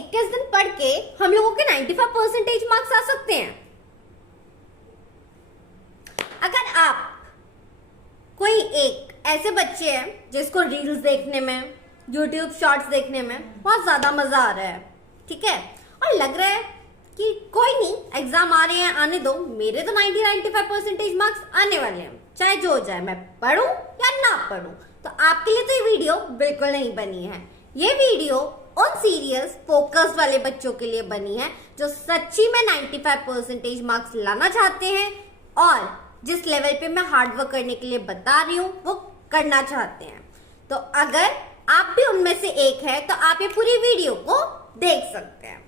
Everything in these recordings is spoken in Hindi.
21 दिन पढ़ के हम लोगों के 95% मार्क्स आ सकते हैं। अगर आप कोई एक ऐसे बच्चे हैं जिसको रील्स देखने में, यूट्यूब शॉर्ट्स देखने में बहुत ज्यादा मजा आ रहा है, ठीक है, और लग रहा है कि कोई नहीं, एग्जाम आ रहे हैं, आने दो, मेरे तो 90-95% मार्क्स आने वाले हैं, चाहे जो हो जाए, मैं पढ़ूं या ना पढ़ूं, तो आपके लिए तो ये वीडियो बिल्कुल नहीं बनी है। ये वीडियो उन सीरियस फोकस्ड वाले बच्चों के लिए बनी है जो सच्ची में 95% मार्क्स लाना चाहते हैं और जिस लेवल पे मैं हार्ड वर्क करने के लिए बता रही हूँ वो करना चाहते हैं। तो अगर आप भी उनमें से एक है तो आप ये पूरी वीडियो को देख सकते हैं।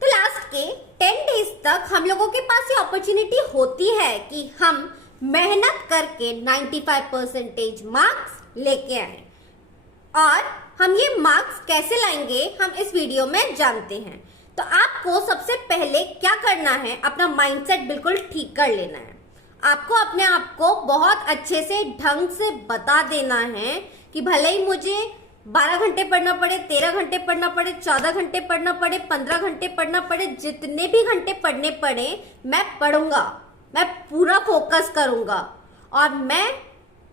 तो लास्ट के 10 डेज तक हम लोगों के पास ये अपॉर्चुनिटी होती है कि हम मेहनत करके 95% मार्क्स लेके आए, और हम ये मार्क्स कैसे लाएंगे हम इस वीडियो में जानते हैं। तो आपको सबसे पहले क्या करना है, अपना माइंडसेट बिल्कुल ठीक कर लेना है। आपको अपने आप को बहुत अच्छे से ढंग से बता देना है कि भले ही मुझे 12 घंटे पढ़ना पड़े, 13 घंटे पढ़ना पड़े, 14 घंटे पढ़ना पड़े, 15 घंटे पढ़ना पड़े, जितने भी घंटे पढ़ने पड़े मैं पढ़ूंगा, मैं पूरा फोकस करूंगा और मैं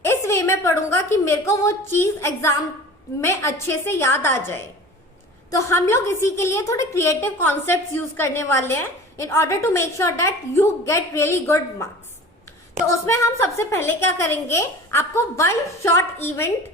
इस वे में पढ़ूंगा कि मेरे को वो चीज एग्जाम में अच्छे से याद आ जाए। तो हम लोग इसी के लिए थोड़े क्रिएटिव कॉन्सेप्ट्स यूज करने वाले हैं in order to make sure that you get really good marks. तो उसमें हम सबसे पहले क्या करेंगे, आपको वन शॉट इवेंट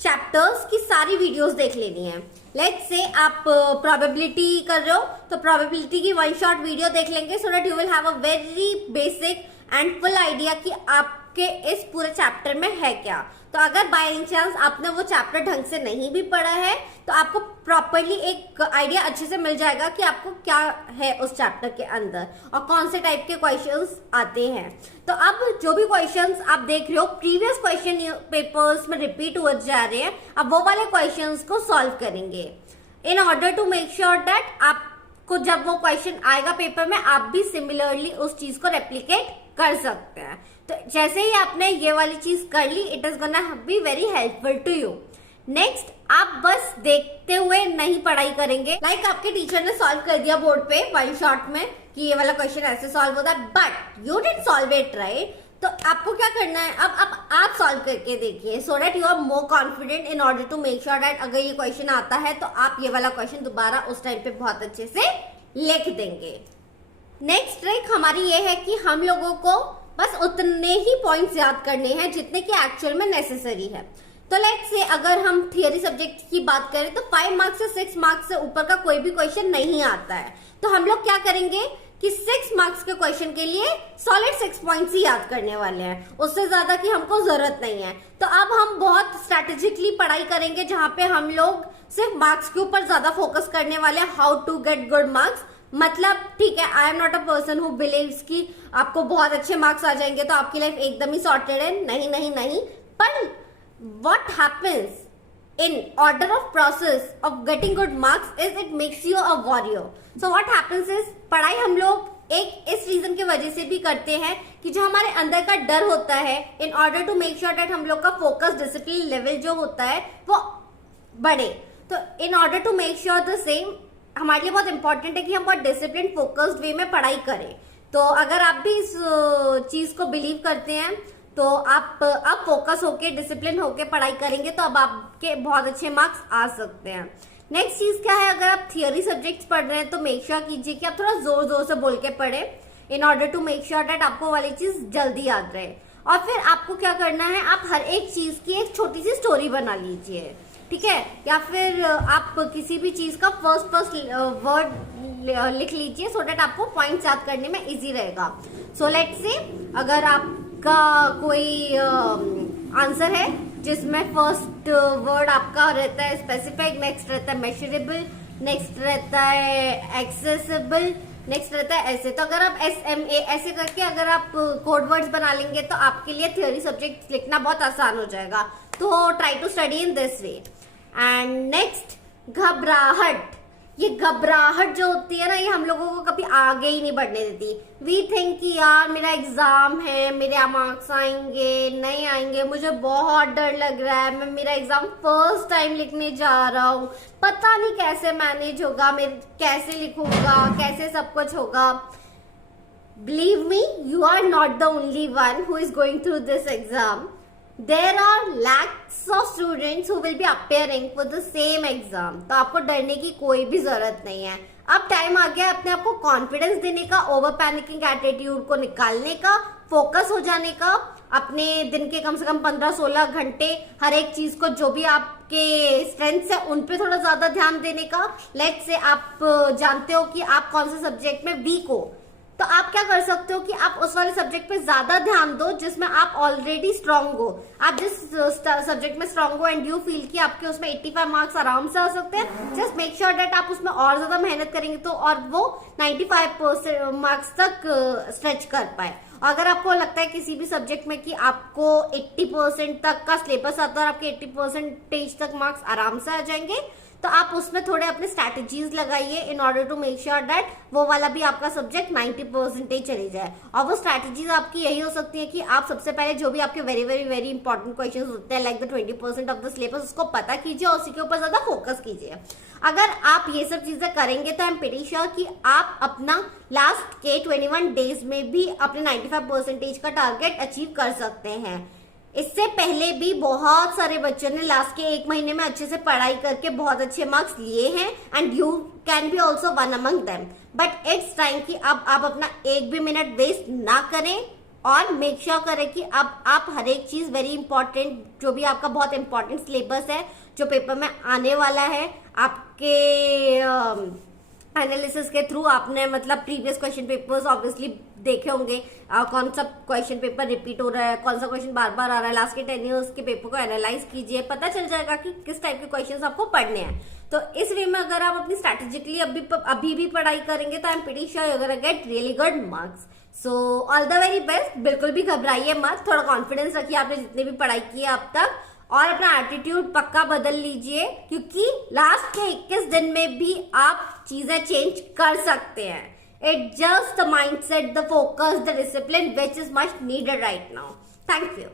चैप्टर्स की सारी वीडियोस देख लेनी है। लेट्स से आप प्रोबेबिलिटी कर रहे हो तो प्रोबेबिलिटी की वन शॉट वीडियो देख लेंगे सो that you will have a very basic and full idea कि आपके इस पूरे चैप्टर में है क्या। तो अगर बाय एनी चांस आपने वो चैप्टर ढंग से नहीं भी पढ़ा है तो आपको प्रॉपरली एक आइडिया अच्छे से मिल जाएगा कि आपको क्या है उस चैप्टर के अंदर और कौन से टाइप के क्वेश्चंस आते हैं। तो अब जो भी क्वेश्चंस आप देख रहे हो प्रीवियस क्वेश्चन पेपर्स में रिपीट हो जा रहे हैं, अब वो वाले क्वेश्चंस को सॉल्व करेंगे in order to make sure that आपको जब वो क्वेश्चन आएगा पेपर में आप भी सिमिलरली उस चीज को रेप्लिकेट कर सकते हैं। तो जैसे ही आपने ये वाली चीज कर ली, it is gonna be very helpful to you. Next, आप बस देखते हुए नहीं पढ़ाई करेंगे। लाइक आपके टीचर ने सॉल्व कर दिया बोर्ड पे वन शॉट में कि ये वाला क्वेश्चन ऐसे सॉल्व होता है, but you didn't solve it right. तो आपको क्या करना है, अब आप सॉल्व करके देखिए so that you are more confident in order to make sure that अगर ये क्वेश्चन आता है तो आप ये वाला क्वेश्चन दोबारा उस टाइम पे बहुत अच्छे से लिख देंगे। नेक्स्ट ट्रिक हमारी ये है कि हम लोगों को बस उतने ही पॉइंट्स याद करने हैं जितने कि एक्चुअल में नेसेसरी है। तो लेट्स से अगर हम थियरी सब्जेक्ट की बात करें तो 5 मार्क्स से 6 मार्क्स से ऊपर का कोई भी क्वेश्चन नहीं आता है, तो हम लोग क्या करेंगे कि 6 मार्क्स के क्वेश्चन के लिए सॉलिड 6 पॉइंट्स ही याद करने वाले हैं, उससे ज्यादा की हमको जरूरत नहीं है। तो अब हम बहुत स्ट्रेटेजिकली पढ़ाई करेंगे जहां पे हम लोग सिर्फ मार्क्स के ऊपर ज्यादा फोकस करने वाले हैं, how to get good marks. मतलब ठीक है, I am not a person who believes कि आपको बहुत अच्छे मार्क्स आ जाएंगे तो आपकी लाइफ एकदम ही सॉर्टेड है, नहीं नहीं नहीं। पर what happens in order of process of getting good marks is it makes you a warrior. So what happens is, पढ़ाई हम लोग एक इस रीजन की वजह से भी करते हैं कि जो हमारे अंदर का डर होता है, in order to make sure that हम लोग का फोकस डिसिप्लिन लेवल जो होता है वो बढ़े। तो in order to make sure the same हमारे लिए बहुत इंपॉर्टेंट है कि हम बहुत डिसिप्लिन फोकस्ड वे में पढ़ाई करें। तो अगर आप भी इस चीज को बिलीव करते हैं तो आप अब फोकस होके डिसिप्लिन होके पढ़ाई करेंगे तो अब आपके बहुत अच्छे मार्क्स आ सकते हैं। नेक्स्ट चीज क्या है, अगर आप थियरी सब्जेक्ट्स पढ़ रहे हैं तो मेक श्योर कीजिए कि आप थोड़ा जोर जोर से बोल के पढ़े in order to make sure that आपको वाली चीज जल्दी याद रहे। और फिर आपको क्या करना है, आप हर एक चीज की एक छोटी सी स्टोरी बना लीजिए, ठीक है, या फिर आप किसी भी चीज का फर्स्ट वर्ड लिख लीजिए सो दैट आपको पॉइंट्स याद करने में इजी रहेगा। सो लेट्स से अगर आपका कोई आंसर है जिसमें फर्स्ट वर्ड आपका रहता है स्पेसिफिक, नेक्स्ट रहता है मेजरेबल, नेक्स्ट रहता है एक्सेसिबल, नेक्स्ट रहता है ऐसे, तो अगर आप SMA ऐसे करके अगर आप कोड वर्ड्स बना लेंगे तो आपके लिए थ्योरी सब्जेक्ट लिखना बहुत आसान हो जाएगा। तो try to study in this way. And next, घबराहट, ये घबराहट जो होती है ना, ये हम लोगों को कभी आगे ही नहीं बढ़ने देती। वी थिंक कि यार मेरा एग्जाम है, मेरे मार्क्स आएंगे नहीं आएंगे, मुझे बहुत डर लग रहा है, मैं मेरा एग्जाम फर्स्ट टाइम लिखने जा रहा हूँ, पता नहीं कैसे मैनेज होगा, मैं कैसे लिखूंगा, कैसे सब कुछ होगा। Believe me, you are not the only one who is going through this exam. There are lakhs of students who will be appearing for the same exam. तो आपको डरने की कोई भी जरूरत नहीं है। अब टाइम आ गया अपने आप को कॉन्फिडेंस देने का, ओवर पैनिकिंग एटीट्यूड को निकालने का, फोकस हो जाने का, अपने दिन के कम से कम 15-16 घंटे हर एक चीज को जो भी आपके स्ट्रेंथ्स है उन पे थोड़ा ज्यादा ध्यान देने का। लेट्स से आप जानते हो कि आप कौन से सब्जेक्ट में वीक हो, तो आप क्या कर सकते हो कि आप उस वाले सब्जेक्ट पे ज्यादा ध्यान दो जिसमें आप ऑलरेडी स्ट्रांग हो। आप जिस सब्जेक्ट में स्ट्रांग हो एंड यू फील कि आपके उसमें 85 मार्क्स आराम से आ सकते हैं, जस्ट मेक श्योर डेट आप उसमें और ज्यादा मेहनत करेंगे तो और वो 95% मार्क्स तक स्ट्रेच कर पाए। अगर आपको लगता है किसी भी सब्जेक्ट में कि आपको 80% तक का सिलेबस आता है और आपके 80% तक मार्क्स आराम से आ जाएंगे, तो आप उसमें थोड़े अपने स्ट्रैटेजीज लगाइए in order to make sure that वो वाला भी आपका सब्जेक्ट 90% चली जाए। और वो स्ट्रैटेजीज आपकी यही हो सकती है कि आप सबसे पहले जो भी आपके very very very important questions होते हैं like the 20% of the syllabus, उसको पता कीजिए और उसी के ऊपर ज्यादा फोकस कीजिए। अगर आप ये सब चीजें करेंगे तो आई एम प्रीटी श्योर कि आप अपना लास्ट के 21 डेज में भी अपने 95% का टारगेट अचीव कर सकते हैं। इससे पहले भी बहुत सारे बच्चों ने लास्ट के 1 महीने में अच्छे से पढ़ाई करके बहुत अच्छे मार्क्स लिए हैं and you can be also one among them. But it's time कि अब आप अपना एक भी मिनट वेस्ट ना करें और मेक श्योर करें कि अब आप हर एक चीज वेरी इंपॉर्टेंट, जो भी आपका बहुत इंपॉर्टेंट सिलेबस है जो पेपर में आने वाला है, आपके एनालिसिस के थ्रू आपने मतलब प्रीवियस क्वेश्चन पेपर्स ऑब्वियसली देखे होंगे, कौन सा क्वेश्चन पेपर रिपीट हो रहा है, कौन सा क्वेश्चन बार बार आ रहा है, लास्ट के 10 ईयर्स के पेपर को एनालाइज कीजिए, पता चल जाएगा कि किस टाइप के क्वेश्चंस आपको पढ़ने हैं। तो इस वे में अगर आप अपनी स्ट्रैटेजिकली अभी भी पढ़ाई करेंगे तो I am pretty sure you are gonna get really good marks. So all the very best. बिल्कुल भी घबराइए मत, थोड़ा कॉन्फिडेंस रखिए आपने जितनी भी पढ़ाई की है अब तक, और अपना एटीट्यूड पक्का बदल लीजिए क्योंकि लास्ट के 21 दिन में भी आप चीजें चेंज कर सकते हैं। It's just the mindset, the focus, the discipline which is much needed right now. Thank you.